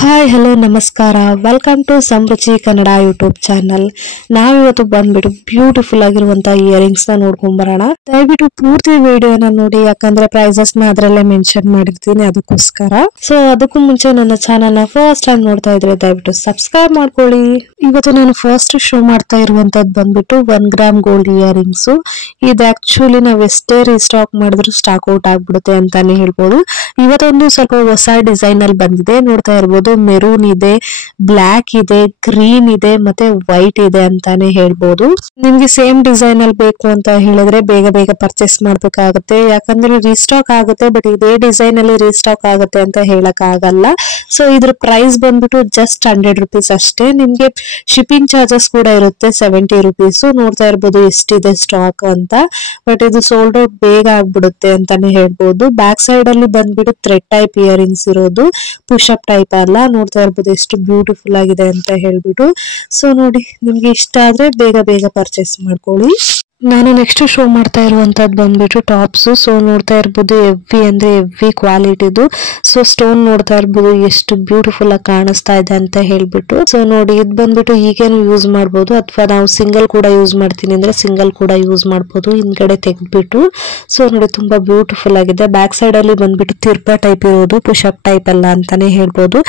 Hi hello ನಮಸ್ಕಾರ welcome to Samruchi Kannada YouTube channel. ನಾವಿವತ್ತು ಬಂದ್ಬಿಟ್ಟು ಬ್ಯೂಟಿಫುಲ್ ಆಗಿರುವಂತ ಇಯರಿಂಗ್ಸ್ ನ ನೋಡ್ಕೊಂಡ್ ಬರೋಣ. ದಯವಿಟ್ಟು ಪೂರ್ತಿ ವಿಡಿಯೋನ ನೋಡಿ, ಯಾಕಂದ್ರೆ ಪ್ರೈಸಸ್ ನ ಅದರಲ್ಲೇ ಮೆನ್ಷನ್ ಮಾಡಿರ್ತೀನಿ ಅದಕ್ಕೋಸ್ಕರ. ಸೊ ಅದಕ್ಕೂ ಮುಂಚೆ ನನ್ನ ಚಾನಲ್ ನ ಫಸ್ಟ್ ಟೈಮ್ ನೋಡ್ತಾ ಇದ್ರೆ ದಯವಿಟ್ಟು ಸಬ್ಸ್ಕ್ರೈಬ್ ಮಾಡ್ಕೊಳ್ಳಿ. ಇವತ್ತು ನಾನು ಫಸ್ಟ್ ಶೋ ಮಾಡ್ತಾ ಇರುವಂತದ್ದು ಬಂದ್ಬಿಟ್ಟು 1 ಗ್ರಾಮ್ ಗೋಲ್ಡ್ ಇಯರಿಂಗ್ಸ್. ಇದು ಆಕ್ಚುಲಿ ನಾವ್ ಎಷ್ಟೇ ರೀಸ್ಟಾಕ್ ಮಾಡಿದ್ರು ಸ್ಟಾಕ್ ಔಟ್ ಆಗ್ಬಿಡುತ್ತೆ ಅಂತಾನೆ ಹೇಳ್ಬೋದು. ಇವತ್ತೊಂದು ಸ್ವಲ್ಪ ಹೊಸ ಡಿಸೈನ್ ಅಲ್ಲಿ ಬಂದಿದೆ, ನೋಡ್ತಾ ಇರ್ಬೋದು. ಮೆರೂನ್ ಇದೆ, ಬ್ಲಾಕ್ ಇದೆ, ಗ್ರೀನ್ ಇದೆ, ಮತ್ತೆ ವೈಟ್ ಇದೆ ಅಂತಾನೆ ಹೇಳ್ಬೋದು. ನಿಮ್ಗೆ ಸೇಮ್ ಡಿಸೈನ್ ಅಲ್ಲಿ ಬೇಕು ಅಂತ ಹೇಳಿದ್ರೆ ಬೇಗ ಬೇಗ ಪರ್ಚೇಸ್ ಮಾಡ್ಬೇಕಾಗುತ್ತೆ, ಯಾಕಂದ್ರೆ ರೀಸ್ಟಾಕ್ ಆಗುತ್ತೆ. ಬಟ್ ಇದೇ ಡಿಸೈನ್ ಅಲ್ಲಿ ರೀಸ್ಟಾಕ್ ಆಗುತ್ತೆ ಅಂತ ಹೇಳಕ್ ಆಗಲ್ಲ. ಸೊ ಇದ್ರ ಪ್ರೈಸ್ ಬಂದ್ಬಿಟ್ಟು ಜಸ್ಟ್ 100 rupees ಅಷ್ಟೇ. ನಿಮ್ಗೆ ಶಿಪ್ಪಿಂಗ್ ಚಾರ್ಜಸ್ ಕೂಡ ಇರುತ್ತೆ 70 rupees. ನೋಡ್ತಾ ಇರ್ಬೋದು ಎಷ್ಟಿದೆ ಸ್ಟಾಕ್ ಅಂತ. ಬಟ್ ಇದು ಸೋಲ್ಡ್ ಔಟ್ ಬೇಗ ಆಗ್ಬಿಡುತ್ತೆ ಅಂತಾನೆ ಹೇಳ್ಬೋದು. ಬ್ಯಾಕ್ ಸೈಡ್ ಅಲ್ಲಿ ಬಂದ್ಬಿಟ್ಟು ಥ್ರೆಡ್ ಟೈಪ್ ಇಯರಿಂಗ್ಸ್ ಇರೋದು, ಪುಷ್ ಅಪ್ ಟೈಪ್ ಅಲ್ಲ. ನೋಡ್ತಾ ಇರ್ಬೋದು ಎಷ್ಟು ಬ್ಯೂಟಿಫುಲ್ ಆಗಿದೆ ಅಂತ ಹೇಳ್ಬಿಟ್ಟು. ಸೊ ನೋಡಿ, ನಿಮ್ಗೆ ಇಷ್ಟ ಆದ್ರೆ ಬೇಗ ಬೇಗ ಪರ್ಚೇಸ್ ಮಾಡ್ಕೊಳ್ಳಿ. ನಾನು ನೆಕ್ಸ್ಟ್ ಶೋ ಮಾಡ್ತಾ ಇರುವಂತದ್ದು ಬಂದ್ಬಿಟ್ಟು ಟಾಪ್ಸ್. ಸೊ ನೋಡ್ತಾ ಇರ್ಬೋದು ಎವ್ವಿ ಅಂದ್ರೆ ಎವ್ವಿ ಕ್ವಾಲಿಟಿದು. ಸೊ ಸ್ಟೋನ್ ನೋಡ್ತಾ ಇರ್ಬೋದು ಎಷ್ಟು ಬ್ಯೂಟಿಫುಲ್ ಆಗಿ ಕಾಣಿಸ್ತಾ ಇದೆ ಅಂತ ಹೇಳ್ಬಿಟ್ಟು. ಸೊ ನೋಡಿ, ಇದು ಬಂದ್ಬಿಟ್ಟು ಈಗೇನು ಯೂಸ್ ಮಾಡ್ಬೋದು, ಅಥವಾ ನಾವು ಸಿಂಗಲ್ ಕೂಡ ಯೂಸ್ ಮಾಡ್ತೀನಿ ಅಂದ್ರೆ ಸಿಂಗಲ್ ಕೂಡ ಯೂಸ್ ಮಾಡ್ಬೋದು, ಹಿಂದ್ಗಡೆ ತೆಗ್ದ್ಬಿಟ್ಟು. ಸೊ ನೋಡಿ, ತುಂಬಾ ಬ್ಯೂಟಿಫುಲ್ ಆಗಿದೆ. ಬ್ಯಾಕ್ ಸೈಡ್ ಅಲ್ಲಿ ಬಂದ್ಬಿಟ್ಟು ತಿರ್ಪಾ ಟೈಪ್ ಇರೋದು, ಪುಷ್ ಅಪ್ ಟೈಪ್ ಅಲ್ಲ ಅಂತಾನೆ ಹೇಳ್ಬೋದು.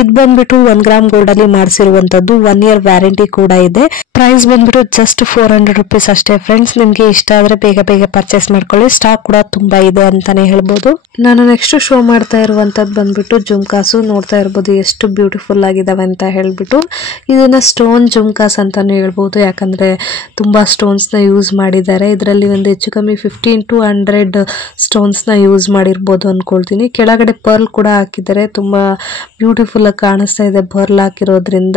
ಇದು ಬಂದ್ಬಿಟ್ಟು 1 ಗ್ರಾಮ್ ಗೋಲ್ಡ್ ಅಲ್ಲಿ ಮಾಡಿಸಿರುವಂತದ್ದು. 1 year ವ್ಯಾರಂಟಿ ಕೂಡ ಇದೆ. ಪ್ರೈಸ್ ಬಂದ್ಬಿಟ್ಟು ಜಸ್ಟ್ 400 rupees ಅಷ್ಟೇ ಫ್ರೆಂಡ್ಸ್. ನಿಮ್ಗೆ ಇಷ್ಟ ಆದ್ರೆ ಬೇಗ ಬೇಗ ಪರ್ಚೇಸ್ ಮಾಡ್ಕೊಳ್ಳಿ, ಸ್ಟಾಕ್ ಕೂಡ ತುಂಬಾ ಇದೆ ಅಂತಾನೆ ಹೇಳ್ಬೋದು. ನಾನು ನೆಕ್ಸ್ಟ್ ಶೋ ಮಾಡ್ತಾ ಇರುವಂತದ್ದು ಬಂದ್ಬಿಟ್ಟು ಜುಮ್ಕಾಸು. ನೋಡ್ತಾ ಇರ್ಬೋದು ಎಷ್ಟು ಬ್ಯೂಟಿಫುಲ್ ಆಗಿದಾವೆ ಅಂತ ಹೇಳ್ಬಿಟ್ಟು. ಇದನ್ನ ಸ್ಟೋನ್ ಜುಮ್ಕಾಸ್ ಅಂತಾನು ಹೇಳ್ಬೋದು, ಯಾಕಂದ್ರೆ ತುಂಬಾ ಸ್ಟೋನ್ಸ್ ನ ಯೂಸ್ ಮಾಡಿದ್ದಾರೆ. ಇದರಲ್ಲಿ ಒಂದು ಹೆಚ್ಚು ಕಮ್ಮಿ 15 to 100 ಸ್ಟೋನ್ಸ್ ನ ಯೂಸ್ ಮಾಡಿರ್ಬೋದು ಅನ್ಕೊಳ್ತೀನಿ. ಕೆಳಗಡೆ ಪರ್ಲ್ ಕೂಡ ಹಾಕಿದ್ದಾರೆ, ತುಂಬಾ ಬ್ಯೂಟಿಫುಲ್ ಆಗಿ ಕಾಣಿಸ್ತಾ ಇದೆ ಪರ್ಲ್ ಹಾಕಿರೋದ್ರಿಂದ.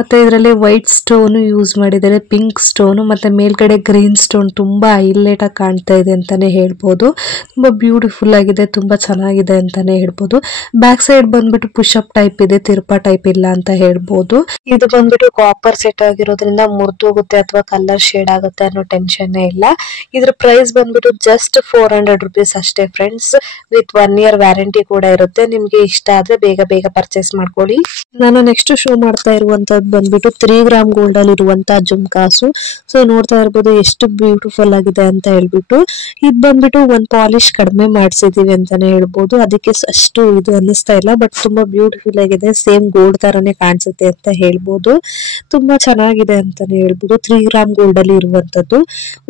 ಮತ್ತೆ ಇದರಲ್ಲಿ ವೈಟ್ ಸ್ಟೋನ್ ಯೂಸ್ ಮಾಡಿದ್ದಾರೆ, ಪಿಂಕ್ ಸ್ಟೋನ್, ಮತ್ತೆ ಮೇಲ್ಗಡೆ ಗ್ರೀನ್ ಸ್ಟೋನ್. ತುಂಬಾ ಹೈಲೈಟ್ ಆಗಿ ಕಾಣ್ತಾ ಇದೆ ಅಂತಾನೆ ಹೇಳ್ಬೋದು. ತುಂಬಾ ಬ್ಯೂಟಿಫುಲ್ ಆಗಿದೆ, ತುಂಬಾ ಚೆನ್ನಾಗಿದೆ ಅಂತಾನೆ ಹೇಳ್ಬೋದು. ಬ್ಯಾಕ್ ಸೈಡ್ ಬಂದ್ಬಿಟ್ಟು ಪುಷ್ ಅಪ್ ಟೈಪ್ ಇದೆ, ತಿರ್ಪಾ ಟೈಪ್ ಇಲ್ಲ ಅಂತ ಹೇಳ್ಬೋದು. ಇದು ಬಂದ್ಬಿಟ್ಟು ಕಾಪರ್ ಸೆಟ್ ಆಗಿರೋದ್ರಿಂದ ಮುರಿದೋಗುತ್ತೆ ಅಥವಾ ಕಲರ್ ಶೇಡ್ ಆಗುತ್ತೆ ಅನ್ನೋ ಟೆನ್ಷನ್ ಇಲ್ಲ. ಇದ್ರ ಪ್ರೈಸ್ ಬಂದ್ಬಿಟ್ಟು ಜಸ್ಟ್ 400 rupees ಅಷ್ಟೇ ಫ್ರೆಂಡ್ಸ್. ವಿತ್ 1 year ವ್ಯಾರಂಟಿ ಕೂಡ ಇರುತ್ತೆ. ನಿಮ್ಗೆ ಇಷ್ಟ ಆದ್ರೆ ಬೇಗ ಬೇಗ ಪರ್ಚೇಸ್ ಮಾಡ್ಕೊಳ್ಳಿ. ನಾನು ನೆಕ್ಸ್ಟ್ ಶೋ ಮಾಡ್ತಾ ಇರುವಂತದ್ದು ಬಂದ್ಬಿಟ್ಟು 3 ಗ್ರಾಮ್ ಗೋಲ್ಡ್ ಅಲ್ಲಿ ಇರುವಂತ ಜುಮ್ಕಾಸು. ಸೊ ನೋಡ್ತಾ ಇರ್ಬೋದು ಎಷ್ಟು ಬ್ಯೂಟಿಫುಲ್ ಆಗಿದೆ ಅಂತ ಹೇಳ್ಬಿಟ್ಟು. ಇದು ಬಂದ್ಬಿಟ್ಟು ಒಂದ್ ಪಾಲಿಶ್ ಕಡಿಮೆ ಮಾಡಿಸಿದೀವಿ ಅಂತಾನೆ ಹೇಳ್ಬೋದು, ಅದಕ್ಕೆ ಅಷ್ಟು ಇದು ಅನ್ನಿಸ್ತಾ ಇಲ್ಲ. ಬಟ್ ತುಂಬಾ ಬ್ಯೂಟಿಫುಲ್ ಆಗಿದೆ, ಸೇಮ್ ಗೋಲ್ಡ್ ತರನೇ ಕಾಣಿಸುತ್ತೆ ಅಂತ ಹೇಳ್ಬೋದು. ತುಂಬಾ ಚೆನ್ನಾಗಿದೆ ಅಂತಾನೆ ಹೇಳ್ಬೋದು. 3 ಗ್ರಾಮ್ ಗೋಲ್ಡ್ ಅಲ್ಲಿ ಇರುವಂತದ್ದು.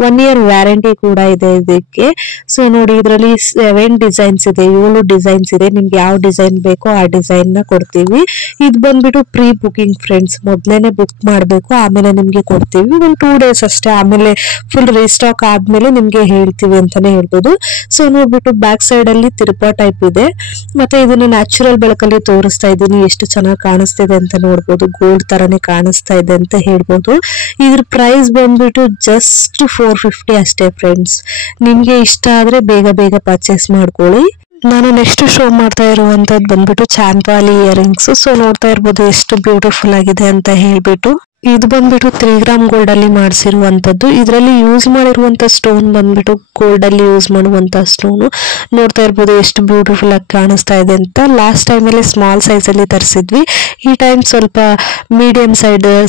1 year ವ್ಯಾರಂಟಿ ಕೂಡ ಇದೆ ಇದಕ್ಕೆ. ಸೊ ನೋಡಿ, ಇದರಲ್ಲಿ 7 ಡಿಸೈನ್ಸ್ ಇದೆ, 7 ಡಿಸೈನ್ಸ್ ಇದೆ. ನಿಮ್ಗೆ ಯಾವ ಡಿಸೈನ್ ಬೇಕೋ ಆ ಡಿಸೈನ್ ನ ಕೊಡ್ತೀವಿ. ಇದು ಬಂದ್ಬಿಟ್ಟು ಪ್ರೀ ಬುಕಿಂಗ್ ಫ್ರೆಂಡ್ಸ್, ಮೊದ್ಲೇನೆ ಬುಕ್ ಮಾಡ್ಬೇಕು, ಆಮೇಲೆ ನಿಮ್ಗೆ ಕೊಡ್ತೀವಿ. ಒಂದು 2 days ಅಷ್ಟೇ, ಆಮೇಲೆ ಫುಲ್ ರೀಸ್ಟಾಕ್ ಆದ್ಮೇಲೆ ನಿಮ್ಗೆ ಹೇಳ್ತೀವಿ ಅಂತಾನೆ ಹೇಳ್ಬೋದು. ಸೊ ನೋಡ್ಬಿಟ್ಟು ಬ್ಯಾಕ್ ಸೈಡ್ ಅಲ್ಲಿ ತಿರ್ಪಾ ಟೈಪ್ ಇದೆ. ಮತ್ತೆ ಇದನ್ನ ನ್ಯಾಚುರಲ್ ಬೆಳಕಲ್ಲಿ ತೋರಿಸ್ತಾ ಇದ್ದೀನಿ, ಎಷ್ಟು ಚೆನ್ನಾಗಿ ಕಾಣಿಸ್ತಿದೆ ಅಂತ ನೋಡ್ಬೋದು. ಗೋಲ್ಡ್ ತರನೇ ಕಾಣಿಸ್ತಾ ಇದೆ ಅಂತ ಹೇಳ್ಬೋದು. ಇದ್ರ ಪ್ರೈಸ್ ಬಂದ್ಬಿಟ್ಟು ಜಸ್ಟ್ 450 ಅಷ್ಟೇ ಫ್ರೆಂಡ್ಸ್. ನಿಮ್ಗೆ ಇಷ್ಟ ಆದ್ರೆ ಬೇಗ ಬೇಗ ಪರ್ಚೇಸ್ ಮಾಡ್ಕೊಳ್ಳಿ. ನಾನು ನೆಕ್ಸ್ಟ್ ಶೋ ಮಾಡ್ತಾ ಇರುವಂತದ್ದು ಬಂದ್ಬಿಟ್ಟು ಚಾಂದ್ವಾಲಿ ಇಯರಿಂಗ್ಸ್. ಸೊ ನೋಡ್ತಾ ಇರ್ಬೋದು ಎಷ್ಟು ಬ್ಯೂಟಿಫುಲ್ ಆಗಿದೆ ಅಂತ ಹೇಳ್ಬಿಟ್ಟು. ಇದು ಬಂದ್ಬಿಟ್ಟು 3 ಗ್ರಾಮ್ ಗೋಲ್ಡ್ ಅಲ್ಲಿ ಮಾಡಿಸಿರುವಂತದ್ದು. ಇದರಲ್ಲಿ ಯೂಸ್ ಮಾಡಿರುವಂತ ಸ್ಟೋನ್ ಬಂದ್ಬಿಟ್ಟು ಗೋಲ್ಡ್ ಅಲ್ಲಿ ಯೂಸ್ ಮಾಡುವಂತ ಸ್ಟೋನ್. ನೋಡ್ತಾ ಇರ್ಬೋದು ಎಷ್ಟು ಬ್ಯೂಟಿಫುಲ್ ಆಗಿ ಕಾಣಿಸ್ತಾ ಇದೆ ಅಂತ. ಲಾಸ್ಟ್ ಟೈಮ್ ಅಲ್ಲಿ ಸ್ಮಾಲ್ ಸೈಜ್ ಅಲ್ಲಿ ತರಿಸಿದ್ವಿ, ಈ ಟೈಮ್ ಸ್ವಲ್ಪ ಮೀಡಿಯಂ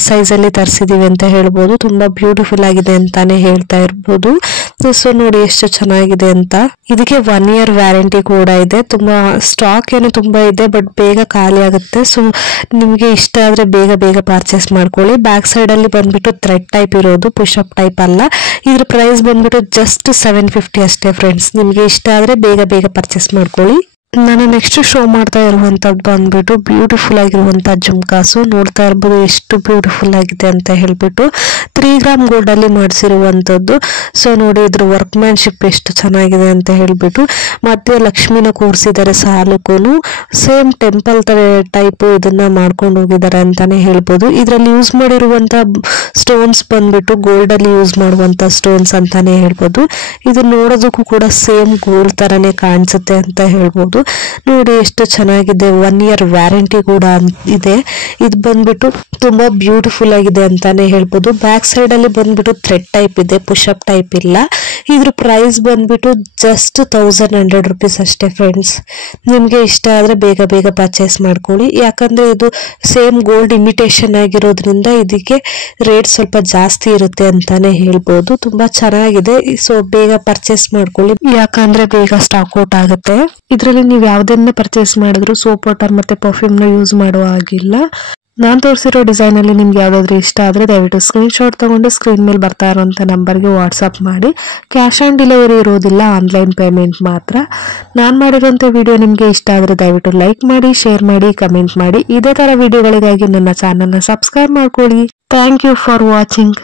ಸೈಜ್ ಅಲ್ಲಿ ತರಿಸಿದೀವಿ ಅಂತ ಹೇಳ್ಬೋದು. ತುಂಬಾ ಬ್ಯೂಟಿಫುಲ್ ಆಗಿದೆ ಅಂತಾನೆ ಹೇಳ್ತಾ ಇರ್ಬೋದು. ಸೊ ನೋಡಿ ಎಷ್ಟು ಚೆನ್ನಾಗಿದೆ ಅಂತ. ಇದಕ್ಕೆ 1 year ವ್ಯಾರಂಟಿ ಕೂಡ ಇದೆ. ತುಂಬಾ ಸ್ಟಾಕ್ ಏನು ತುಂಬಾ ಇದೆ, ಬಟ್ ಬೇಗ ಖಾಲಿ ಆಗುತ್ತೆ. ಸೊ ನಿಮ್ಗೆ ಇಷ್ಟ ಆದ್ರೆ ಬೇಗ ಬೇಗ ಪರ್ಚೇಸ್ ಮಾಡ್ಕೊಳ್ಳಿ. ಬ್ಯಾಕ್ ಸೈಡ್ ಅಲ್ಲಿ ಬಂದ್ಬಿಟ್ಟು ಥ್ರೆಡ್ ಟೈಪ್ ಇರೋದು, ಪುಷ್ ಅಪ್ ಟೈಪ್ ಅಲ್ಲ. ಇದ್ರ ಪ್ರೈಸ್ ಬಂದ್ಬಿಟ್ಟು ಜಸ್ಟ್ 750 ಅಷ್ಟೇ ಫ್ರೆಂಡ್ಸ್. ನಿಮ್ಗೆ ಇಷ್ಟ ಆದ್ರೆ ಬೇಗ ಬೇಗ ಪರ್ಚೇಸ್ ಮಾಡ್ಕೊಳ್ಳಿ. ನಾನು ನೆಕ್ಸ್ಟ್ ಶೋ ಮಾಡ್ತಾ ಇರುವಂತದ್ದು ಬಂದ್ಬಿಟ್ಟು ಬ್ಯೂಟಿಫುಲ್ ಆಗಿರುವಂತ ಜುಮ್ಕಾಸು. ನೋಡ್ತಾ ಇರ್ಬೋದು ಎಷ್ಟು ಬ್ಯೂಟಿಫುಲ್ ಆಗಿದೆ ಅಂತ ಹೇಳ್ಬಿಟ್ಟು. 3 ಗ್ರಾಮ್ ಗೋಲ್ಡ್ ಅಲ್ಲಿ ಮಾಡಿಸಿರುವಂತದ್ದು. ಸೊ ನೋಡಿ, ಇದ್ರ ವರ್ಕ್ಮ್ಯಾನ್ಶಿಪ್ ಎಷ್ಟು ಚೆನ್ನಾಗಿದೆ ಅಂತ ಹೇಳ್ಬಿಟ್ಟು. ಮತ್ತೆ ಲಕ್ಷ್ಮಿನ ಕೂರಿಸಿದ್ದಾರೆ ಸಾಲಕ್ಕೂನು, ಸೇಮ್ ಟೆಂಪಲ್ ಟೈಪ್ ಇದನ್ನ ಮಾಡ್ಕೊಂಡು ಹೋಗಿದ್ದಾರೆ ಅಂತಾನೆ ಹೇಳ್ಬೋದು. ಇದ್ರಲ್ಲಿ ಯೂಸ್ ಮಾಡಿರುವಂತ ಸ್ಟೋನ್ಸ್ ಬಂದ್ಬಿಟ್ಟು ಗೋಲ್ಡ್ ಅಲ್ಲಿ ಯೂಸ್ ಮಾಡುವಂತ ಸ್ಟೋನ್ಸ್ ಅಂತಾನೆ ಹೇಳ್ಬೋದು. ಇದು ನೋಡೋದಕ್ಕೂ ಕೂಡ ಸೇಮ್ ಗೋಲ್ಡ್ ತರನೇ ಕಾಣಿಸುತ್ತೆ ಅಂತ ಹೇಳ್ಬೋದು. ನೋಡಿ ಎಷ್ಟು ಚೆನ್ನಾಗಿದೆ. 1 year ವ್ಯಾರಂಟಿ ಕೂಡ ಇದೆ. ಇದು ಬಂದ್ಬಿಟ್ಟು ತುಂಬಾ ಬ್ಯೂಟಿಫುಲ್ ಆಗಿದೆ ಅಂತಾನೆ ಹೇಳ್ಬೋದು. ಬ್ಯಾಕ್ ಸೈಡ್ ಅಲ್ಲಿ ಬಂದ್ಬಿಟ್ಟು ಥ್ರೆಡ್ ಟೈಪ್ ಇದೆ, ಪುಷ್ ಅಪ್ ಟೈಪ್ ಇಲ್ಲ. ಇದ್ರ ಪ್ರೈಸ್ ಬಂದ್ಬಿಟ್ಟು ಜಸ್ಟ್ 1100 rupees ಅಷ್ಟೇ ಫ್ರೆಂಡ್ಸ್. ನಿಮಗೆ ಇಷ್ಟ ಆದರೆ ಬೇಗ ಬೇಗ ಪರ್ಚೇಸ್ ಮಾಡ್ಕೊಳ್ಳಿ. ಯಾಕಂದ್ರೆ ಇದು ಸೇಮ್ ಗೋಲ್ಡ್ ಇಮಿಟೇಷನ್ ಆಗಿರೋದ್ರಿಂದ ಇದಕ್ಕೆ ರೇಟ್ ಸ್ವಲ್ಪ ಜಾಸ್ತಿ ಇರುತ್ತೆ ಅಂತಾನೆ ಹೇಳ್ಬೋದು. ತುಂಬಾ ಚೆನ್ನಾಗಿದೆ, ಸೊ ಬೇಗ ಪರ್ಚೇಸ್ ಮಾಡ್ಕೊಳ್ಳಿ ಯಾಕಂದ್ರೆ ಬೇಗ ಸ್ಟಾಕ್ ಔಟ್ ಆಗುತ್ತೆ. ಇದರಲ್ಲಿ ನೀವು ಯಾವುದನ್ನ ಪರ್ಚೇಸ್ ಮಾಡಿದ್ರು ಸೋಪ್ ವಾಟರ್ ಮತ್ತೆ ಪರ್ಫ್ಯೂಮ್ ನ ಯೂಸ್ ಮಾಡುವ ಹಾಗಿಲ್ಲ. ನಾನ್ ತೋರಿಸಿರೋ ಡಿಸೈನ್ ಅಲ್ಲಿ ನಿಮ್ಗೆ ಯಾವ್ದಾದ್ರು ಇಷ್ಟ ಆದ್ರೆ ದಯವಿಟ್ಟು ಸ್ಕ್ರೀನ್ ಶಾಟ್ ತಗೊಂಡು ಸ್ಕ್ರೀನ್ ಮೇಲೆ ಬರ್ತಾ ಇರುವಂತ ನಂಬರ್ಗೆ ವಾಟ್ಸ್ಆಪ್ ಮಾಡಿ. ಕ್ಯಾಶ್ ಆನ್ ಡೆಲಿವರಿ ಇರೋದಿಲ್ಲ, ಆನ್ಲೈನ್ ಪೇಮೆಂಟ್ ಮಾತ್ರ. ನಾನ್ ಮಾಡಿರುವಂತ ವಿಡಿಯೋ ನಿಮ್ಗೆ ಇಷ್ಟ ಆದ್ರೆ ದಯವಿಟ್ಟು ಲೈಕ್ ಮಾಡಿ, ಶೇರ್ ಮಾಡಿ, ಕಮೆಂಟ್ ಮಾಡಿ. ಇದೇ ತರ ವಿಡಿಯೋಗಳಿಗಾಗಿ ನನ್ನ ಚಾನೆಲ್ ನ ಸಬ್ಸ್ಕ್ರೈಬ್ ಮಾಡ್ಕೊಳ್ಳಿ. Thank you for watching.